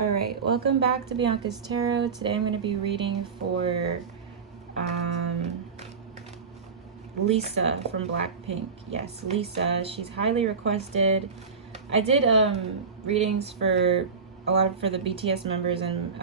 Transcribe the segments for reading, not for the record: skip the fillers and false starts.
Alright, welcome back to Bianca's Tarot. Today I'm going to be reading for Lisa from Blackpink. Yes, Lisa. She's highly requested. I did readings for for the BTS members and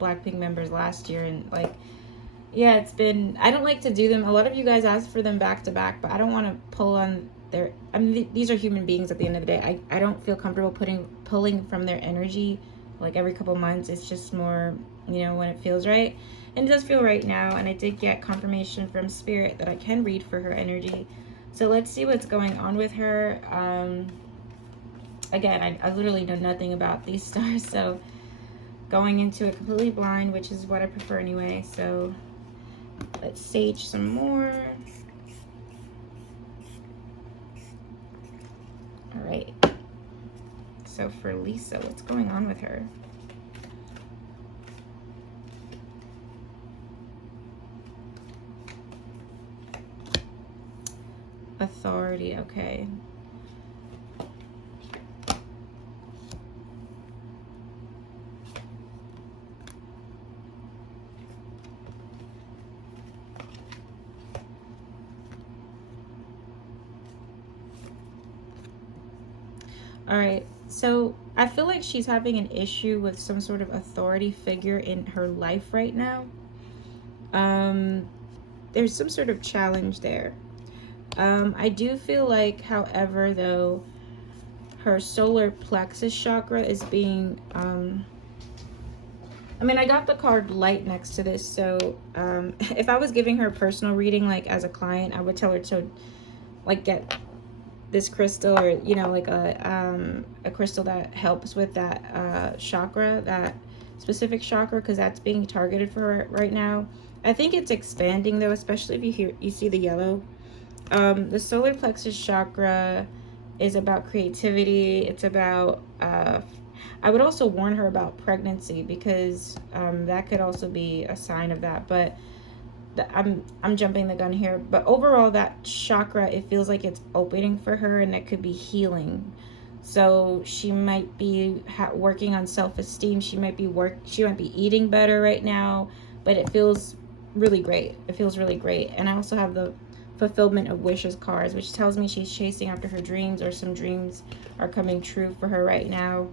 Blackpink members last year, and yeah, it's been, I don't like to do them. A lot of you guys asked for them back to back, but I don't want to pull on their, I mean, these are human beings at the end of the day. I don't feel comfortable pulling from their energy like every couple months. It's just more, when it feels right. And it does feel right now, and I did get confirmation from Spirit that I can read for her energy. So let's see what's going on with her. Again, I literally know nothing about these stars, so going into it completely blind, which is what I prefer anyway. So let's sage some more. All right. So for Lisa, what's going on with her? Authority, okay. All right, so I feel like she's having an issue with some sort of authority figure in her life right now. There's some sort of challenge there. I do feel like, however, though, her solar plexus chakra is being, I mean, I got the card light next to this, so if I was giving her a personal reading, like as a client, I would tell her to get this crystal, or like a crystal that helps with that chakra, that specific chakra, because that's being targeted for her right now. I think it's expanding though, especially if you see the yellow. The solar plexus chakra is about creativity. It's about I would also warn her about pregnancy, because that could also be a sign of that, but I'm jumping the gun here. But overall, that chakra, it feels like it's opening for her, and it could be healing. So she might be working on self-esteem. She might be eating better right now, but it feels really great. It feels really great. And I also have the fulfillment of wishes cards, which tells me she's chasing after her dreams, or some dreams are coming true for her right now.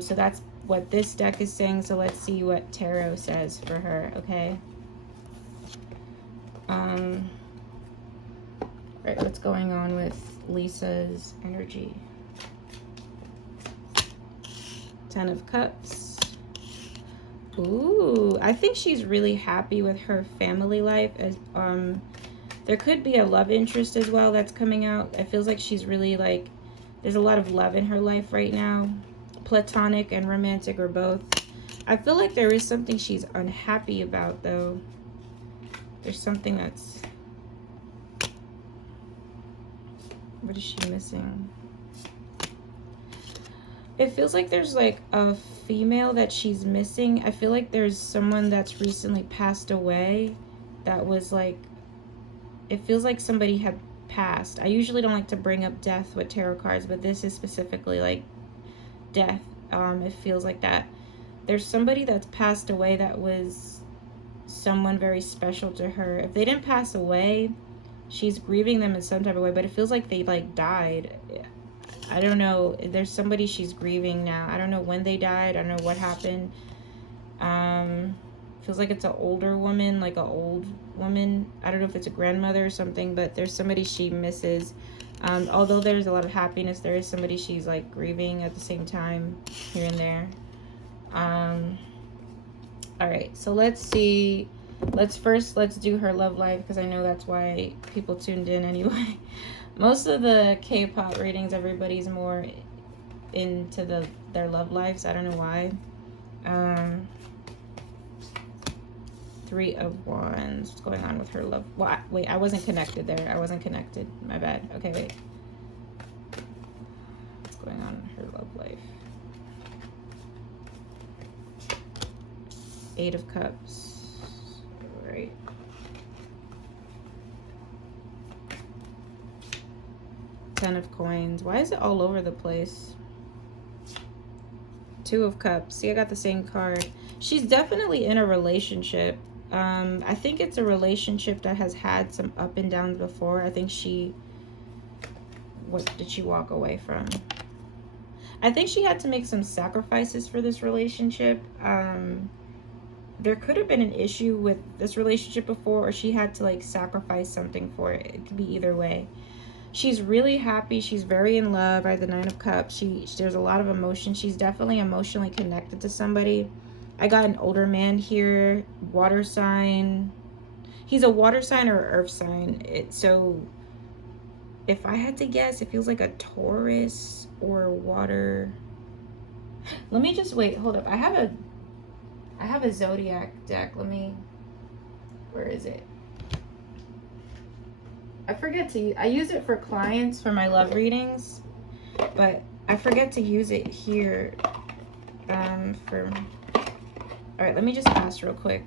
So that's what this deck is saying. So let's see what tarot says for her. Okay. Right, what's going on with Lisa's energy? 10 of Cups. Ooh, I think she's really happy with her family life. As there could be a love interest as well that's coming out. It feels like she's really there's a lot of love in her life right now. Platonic and romantic, or both. I feel like there is something she's unhappy about though. There's something that's... What is she missing? It feels like there's a female that she's missing. I feel like there's someone that's recently passed away that was it feels like somebody had passed. I usually don't like to bring up death with tarot cards, but this is specifically death. It feels like that. There's somebody that's passed away that was someone very special to her. If they didn't pass away, she's grieving them in some type of way, but it feels like they died. I don't know. There's somebody she's grieving now. I don't know when they died. I don't know what happened. Feels like it's an older woman, like an old woman. I don't know if it's a grandmother or something, but there's somebody she misses. Although there's a lot of happiness, there is somebody she's grieving at the same time, here and there. All right, so let's see. Let's do her love life, because I know that's why people tuned in anyway. Most of the K-pop readings, everybody's more into their love lives. I don't know why. 3 of Wands. What's going on with her love? Well, wait, I wasn't connected there. I wasn't connected. My bad. Okay, wait. What's going on in her love life? 8 of Cups. All right. 10 of Coins. Why is it all over the place? Two of Cups. See, I got the same card. She's definitely in a relationship. I think it's a relationship that has had some up and downs before. I think what did she walk away from? I think she had to make some sacrifices for this relationship. There could have been an issue with this relationship before, or she had to like sacrifice something for it. It could be either way. She's really happy. She's very in love. I have the Nine of Cups. There's a lot of emotion. She's definitely emotionally connected to somebody. I got an older man here, water sign. He's a water sign or earth sign. So if I had to guess, it feels like a Taurus or water. Let me just wait. Hold up. I have a zodiac deck. Where is it? I use it for clients for my love readings, but I forget to use it here. All right, let me just ask real quick.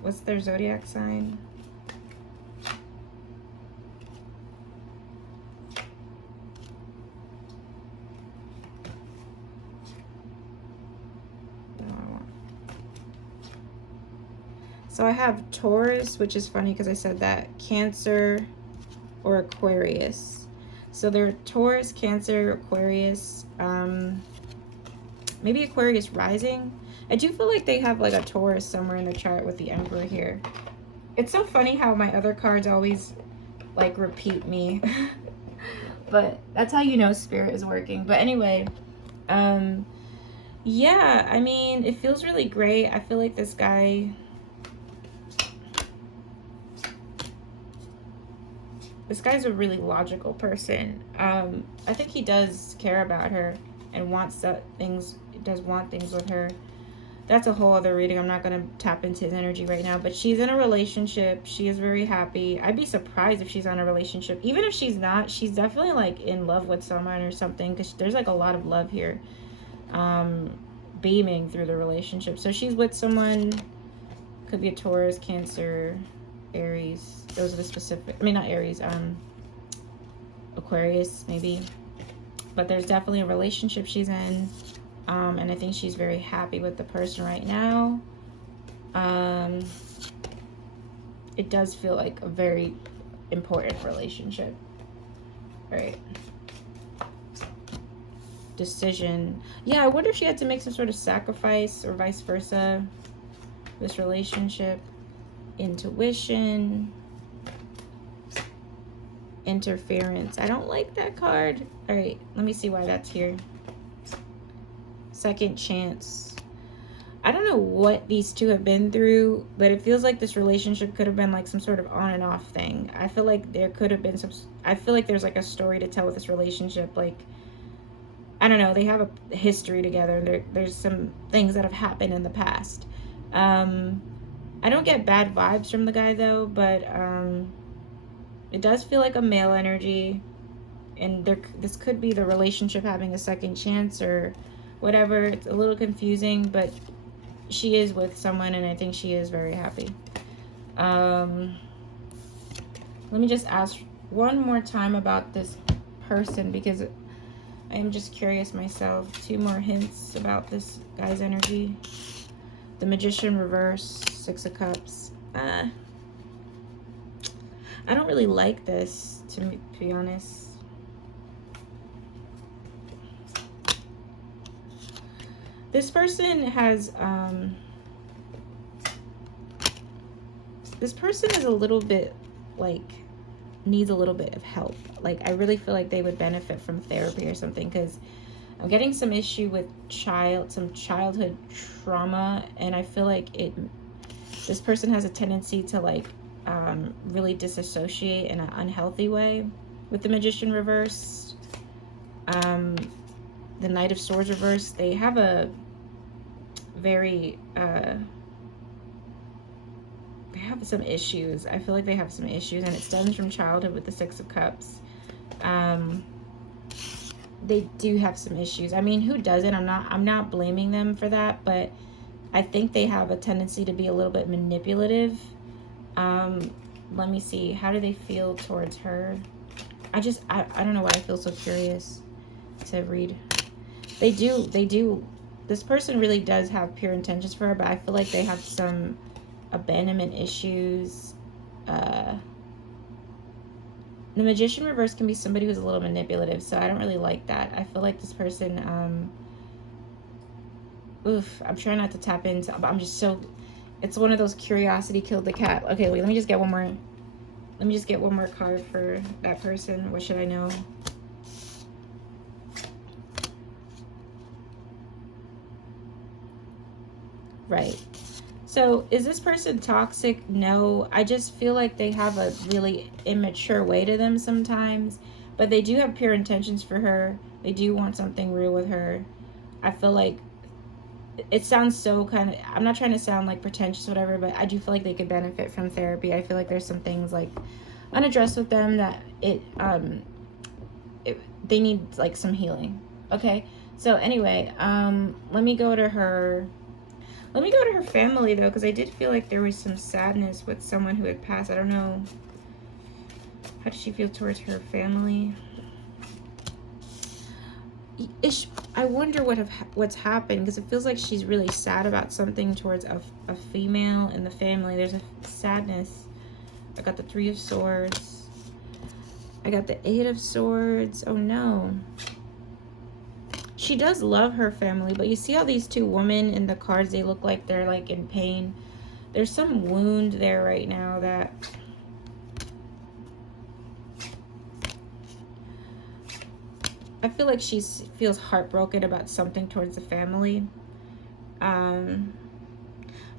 What's their zodiac sign? So I have Taurus, which is funny because I said that, Cancer, or Aquarius. So they're Taurus, Cancer, Aquarius, maybe Aquarius rising. I do feel like they have like a Taurus somewhere in the chart with the Emperor here. It's so funny how my other cards always like repeat me. But that's how you know Spirit is working. But anyway, yeah, I mean, it feels really great. I feel like this guy's a really logical person. I think he does care about her and does want things with her. That's a whole other reading. I'm not going to tap into his energy right now, but she's in a relationship. She is very happy. I'd be surprised if she's on a relationship. Even if she's not, she's definitely like in love with someone or something, because there's like a lot of love here beaming through the relationship. So she's with someone, could be a Taurus, Cancer, Aries. Those are the specific, I mean, not Aries, Aquarius maybe. But there's definitely a relationship she's in. And I think she's very happy with the person right now. It does feel like a very important relationship. All right. Decision. Yeah, I wonder if she had to make some sort of sacrifice or vice versa. This relationship. Intuition. Interference. I don't like that card. All right, let me see why that's here. Second chance. I don't know what these two have been through, but it feels like this relationship could have been like some sort of on and off thing. I feel like there could have been I feel like there's like a story to tell with this relationship. Like, I don't know, they have a history together. There's some things that have happened in the past. I don't get bad vibes from the guy though, but it does feel like a male energy, and this could be the relationship having a second chance or whatever. It's a little confusing, but she is with someone, and I think she is very happy. Let me just ask one more time about this person, because I am just curious myself. 2 more hints about this guy's energy. The Magician reverse, 6 of Cups. I don't really like this, to be honest. This person has, this person is a little bit, like, needs a little bit of help. Like, I really feel like they would benefit from therapy or something, because I'm getting some issue with some childhood trauma, and I feel like this person has a tendency to, like, really disassociate in an unhealthy way with the Magician reverse. The Knight of Swords reverse, they have a very they have some issues. I feel like they have some issues, and it stems from childhood with the 6 of Cups. They do have some issues. I mean, who doesn't? I'm not blaming them for that, but I think they have a tendency to be a little bit manipulative. Let me see. How do they feel towards her? I don't know why I feel so curious to read. They do this person really does have pure intentions for her, but I feel like they have some abandonment issues. The Magician reverse can be somebody who's a little manipulative, so I don't really like that. I feel like this person, I'm trying not to tap into, but I'm just so, it's one of those curiosity killed the cat. Okay, wait, let me just get one more. Let me just get one more card for that person. What should I know? Right. So is this person toxic? No. I just feel like they have a really immature way to them sometimes. But they do have pure intentions for her. They do want something real with her. I feel like it sounds so kind of, I'm not trying to sound like pretentious or whatever, but I do feel like they could benefit from therapy. I feel like there's some things like unaddressed with them that they need like some healing. Okay. So anyway, let me go to her. Let me go to her family though, because I did feel like there was some sadness with someone who had passed. I don't know. How does she feel towards her family? I wonder what's happened, because it feels like she's really sad about something towards a female in the family. There's a sadness. I got the 3 of Swords. I got the 8 of Swords. Oh no. She does love her family, but you see how these 2 women in the cards, they look like they're like in pain. There's some wound there right now that I feel like she feels heartbroken about something towards the family. I'm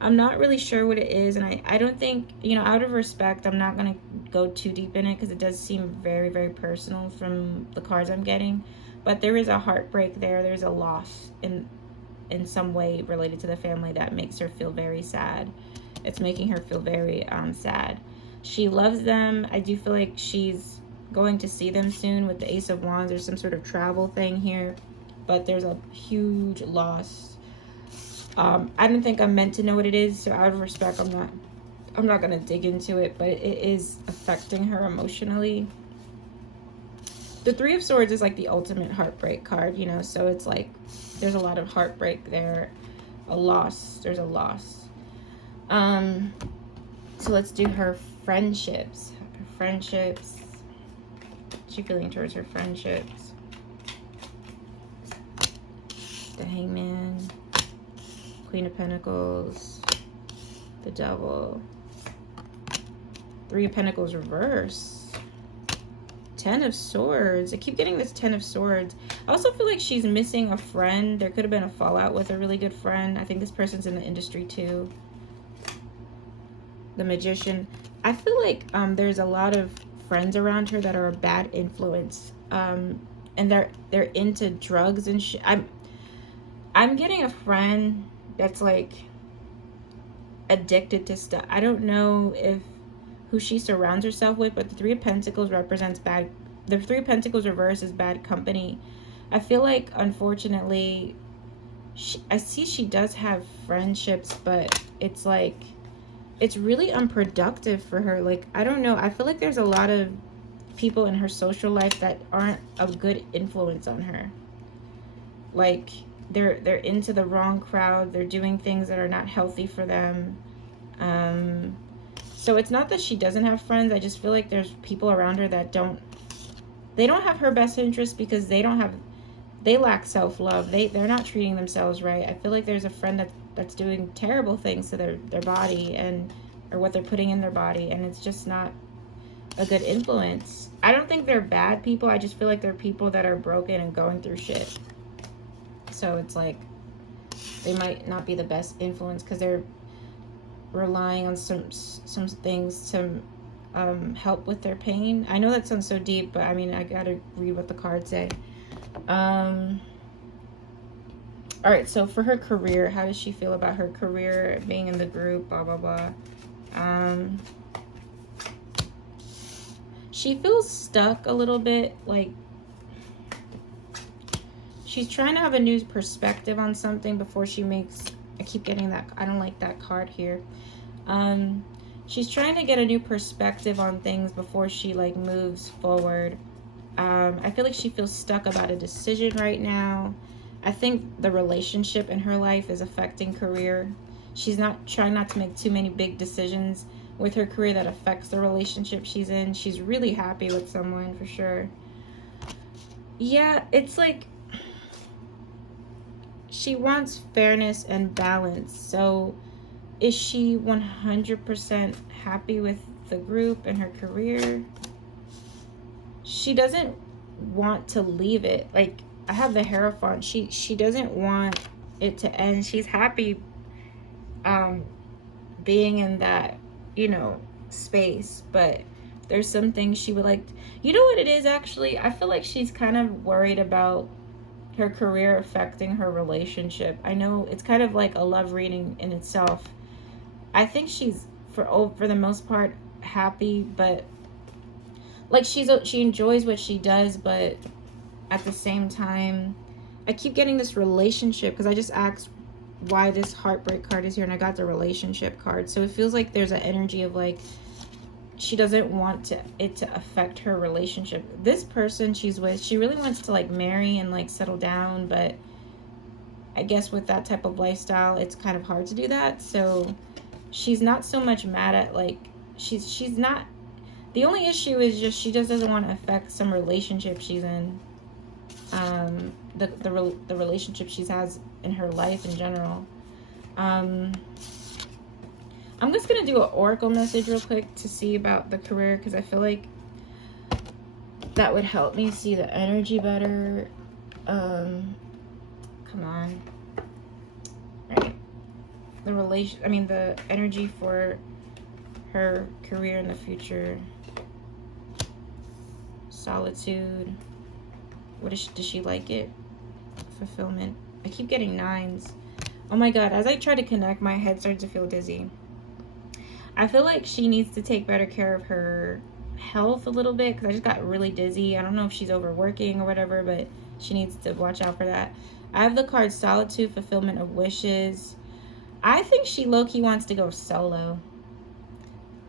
not really sure what it is, and I don't think, you know, out of respect, I'm not going to go too deep in it because it does seem very, very personal from the cards I'm getting. But there is a heartbreak there. There's a loss in some way related to the family that makes her feel very sad. It's making her feel very sad. She loves them. I do feel like she's going to see them soon with the Ace of Wands. There's some sort of travel thing here, but there's a huge loss. I don't think I'm meant to know what it is, so out of respect, I'm not gonna dig into it, but it is affecting her emotionally. The 3 of Swords is like the ultimate heartbreak card, you know, so it's like there's a lot of heartbreak there, a loss. There's a loss. So let's do her friendships. Her friendships. She feeling towards her friendships. The Hangman, Queen of Pentacles, the Devil, 3 of Pentacles reverse, 10 of Swords. I keep getting this 10 of Swords. I also feel like she's missing a friend. There could have been a fallout with a really good friend. I think this person's in the industry too. The Magician. I feel like there's a lot of friends around her that are a bad influence, and they're into drugs and shit. I'm getting a friend that's like addicted to stuff. I don't know if who she surrounds herself with, but the 3 of Pentacles represents bad. The 3 of Pentacles reverse is bad company. I feel like, unfortunately, I see she does have friendships, but it's like it's really unproductive for her. Like, I don't know. I feel like there's a lot of people in her social life that aren't a good influence on her. Like, they're into the wrong crowd. They're doing things that are not healthy for them. So it's not that she doesn't have friends. I just feel like there's people around her that don't have her best interest, because they lack self-love. They're not treating themselves right. I feel like there's a friend that's doing terrible things to their body or what they're putting in their body, and it's just not a good influence. I don't think they're bad people. I just feel like they're people that are broken and going through shit. So it's like they might not be the best influence because they're relying on some things to help with their pain. I know that sounds so deep, but I mean, I gotta read what the cards say. All right, so for her career, how does she feel about her career, being in the group, blah, blah, blah. She feels stuck a little bit, like she's trying to have a new perspective on something before she makes, I keep getting that, I don't like that card here. She's trying to get a new perspective on things before she like moves forward. I feel like she feels stuck about a decision right now. I think the relationship in her life is affecting career. She's not trying not to make too many big decisions with her career that affects the relationship she's in. She's really happy with someone for sure. Yeah, it's like she wants fairness and balance. So is she 100% happy with the group and her career? She doesn't want to leave it. Like, I have the Hierophant. She doesn't want it to end. She's happy being in that, you know, space, but there's some things she would like. You know what it is, actually? I feel like she's kind of worried about her career affecting her relationship. I know it's kind of like a love reading in itself. I think she's for the most part happy, but like she enjoys what she does, but at the same time, I keep getting this relationship because I just asked why this heartbreak card is here, and I got the relationship card. So it feels like there's an energy of like she doesn't want it to affect her relationship. This person she's with, she really wants to like marry and like settle down, but I guess with that type of lifestyle, it's kind of hard to do that. So she's not so much mad at like she's not. The only issue is just she just doesn't want to affect some relationship she's in. The relationship she has in her life in general. I'm just gonna do an oracle message real quick to see about the career, because I feel like that would help me see the energy better. Come on. Right. The energy for her career in the future. Solitude. Does she like it? Fulfillment. I keep getting 9s. Oh my god, as I try to connect, my head starts to feel dizzy. I feel like she needs to take better care of her health a little bit, because I just got really dizzy. I don't know if she's overworking or whatever, but she needs to watch out for that. I have the card Solitude, Fulfillment of Wishes. I think she low-key wants to go solo.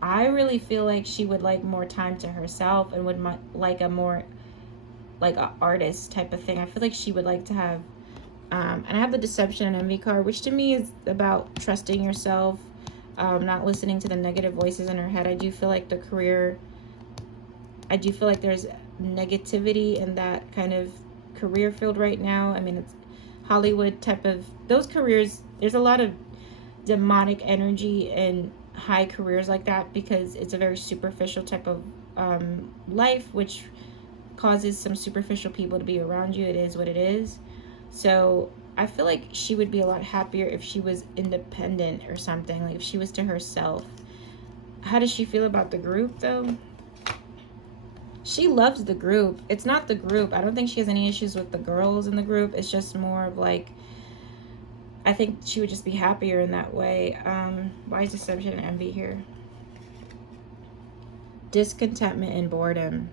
I really feel like she would like more time to herself and would like a more like an artist type of thing. I feel like she would like to have and I have the Deception and Envy card, which to me is about trusting yourself, not listening to the negative voices in her head. I do feel like there's negativity in that kind of career field right now. I mean, it's Hollywood type of those careers. There's a lot of demonic energy in high careers like that, because it's a very superficial type of life, which causes some superficial people to be around you. It is what it is. So I feel like she would be a lot happier if she was independent or something, like if she was to herself. How does she feel about the group though? She loves the group. It's not the group. I don't think she has any issues with the girls in the group. It's just more of like, I think she would just be happier in that way. Why is Deception and Envy here? Discontentment and boredom.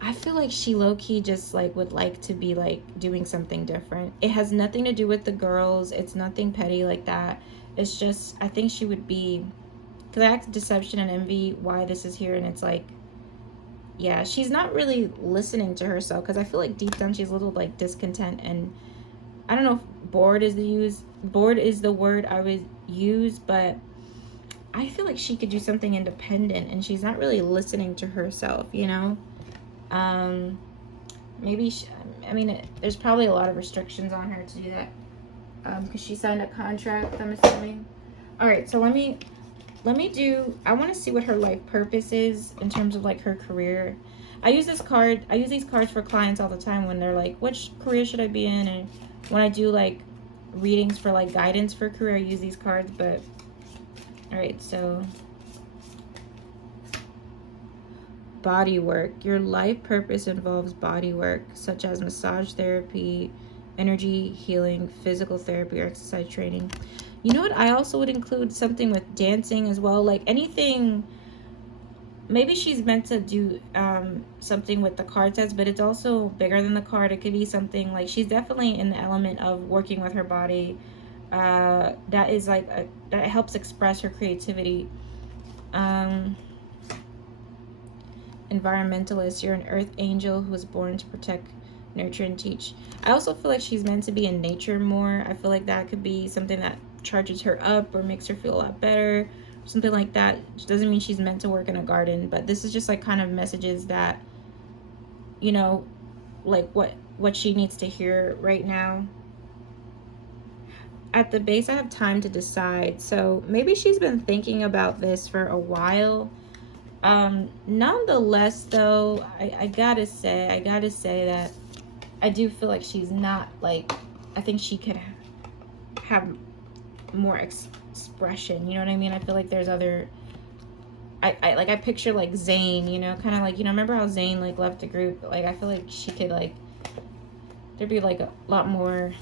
I feel like she low-key just like would like to be like doing something different. It has nothing to do with the girls. It's nothing petty like that. It's just, I think she would be, because I asked Deception and Envy why this is here, and it's like, yeah, she's not really listening to herself, because I feel like deep down she's a little like discontent, and I don't know if bored is the word I would use, but I feel like she could do something independent, and she's not really listening to herself, you know? Maybe there's probably a lot of restrictions on her to do that, because she signed a contract, I'm assuming. All right, so let me do, I want to see what her life purpose is in terms of like her career. I use these cards for clients all the time when they're like, which career should I be in? And when I do like readings for like guidance for career, I use these cards. But all right, so body work. Your life purpose involves body work, such as massage therapy, energy healing, physical therapy, or exercise training. You know what? I also would include something with dancing as well, like anything. Maybe she's meant to do something with the card sets, but it's also bigger than the card. It could be something like she's definitely in the element of working with her body. That is like that helps express her creativity. Environmentalist. You're an earth angel who was born to protect nurture and teach. I also feel like she's meant to be in nature more. I feel like that could be something that charges her up or makes her feel a lot better, something like that. It doesn't mean she's meant to work in a garden, but this is just like kind of messages that, you know, like what she needs to hear right now. At the base, I have time to decide. So maybe she's been thinking about this for a while. Nonetheless, though, I gotta say that I do feel like she's not like, I think she could have more expression. You know what I mean? I feel like there's other. I picture like Zayn, you know, kind of like, you know, remember how Zayn like left the group? Like I feel like she could like, there'd be like a lot more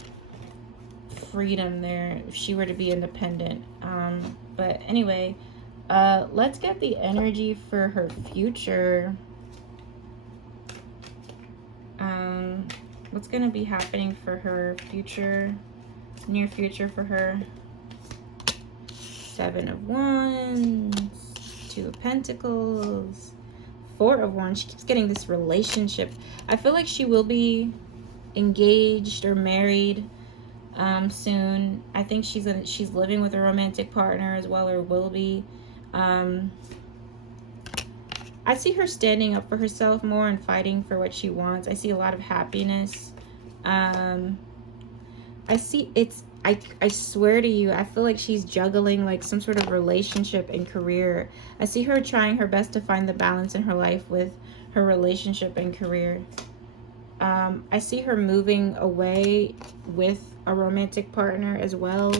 freedom there if she were to be independent. But anyway, let's get the energy for her future. What's gonna be happening for her future, near future for her? 7 of Wands, 2 of Pentacles, 4 of Wands. She keeps getting this relationship. I feel like she will be engaged or married soon. I think she's living with a romantic partner as well, or will be. I see her standing up for herself more and fighting for what she wants. I see a lot of happiness. I see I swear to you, I feel like she's juggling like some sort of relationship and career. I see her trying her best to find the balance in her life with her relationship and career. I see her moving away with a romantic partner as well.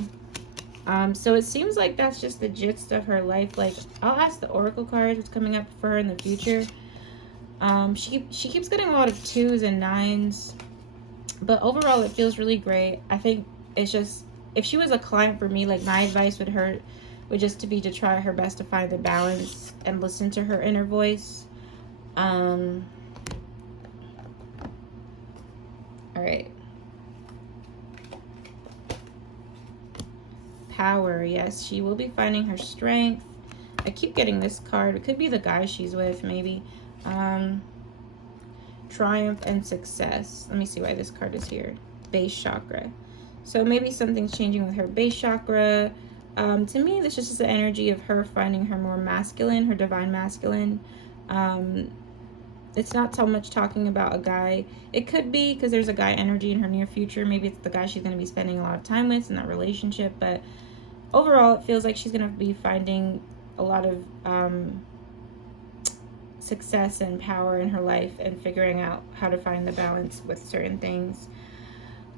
So it seems like that's just the gist of her life. Like, I'll ask the oracle cards what's coming up for her in the future. She keeps getting a lot of 2s and 9s, but overall it feels really great. I think it's just, if she was a client for me, like my advice would just to be to try her best to find the balance and listen to her inner voice. All right. Power, yes, she will be finding her strength. I keep getting this card. It could be the guy she's with, maybe. Triumph and success. Let me see why this card is here. Base chakra. So maybe something's changing with her base chakra. To me, this is just the energy of her finding her more masculine, her divine masculine. It's not so much talking about a guy. It could be because there's a guy energy in her near future. Maybe it's the guy she's going to be spending a lot of time with in that relationship. But overall, it feels like she's going to be finding a lot of success and power in her life and figuring out how to find the balance with certain things.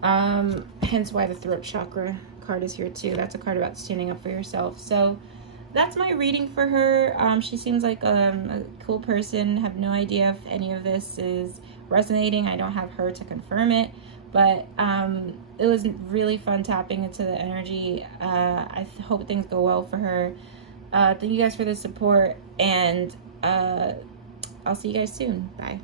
Hence why the throat chakra card is here too. That's a card about standing up for yourself. So that's my reading for her. She seems like a cool person. Have no idea if any of this is resonating. I don't have her to confirm it, but it was really fun tapping into the energy. I hope things go well for her. Thank you guys for the support, and I'll see you guys soon. Bye.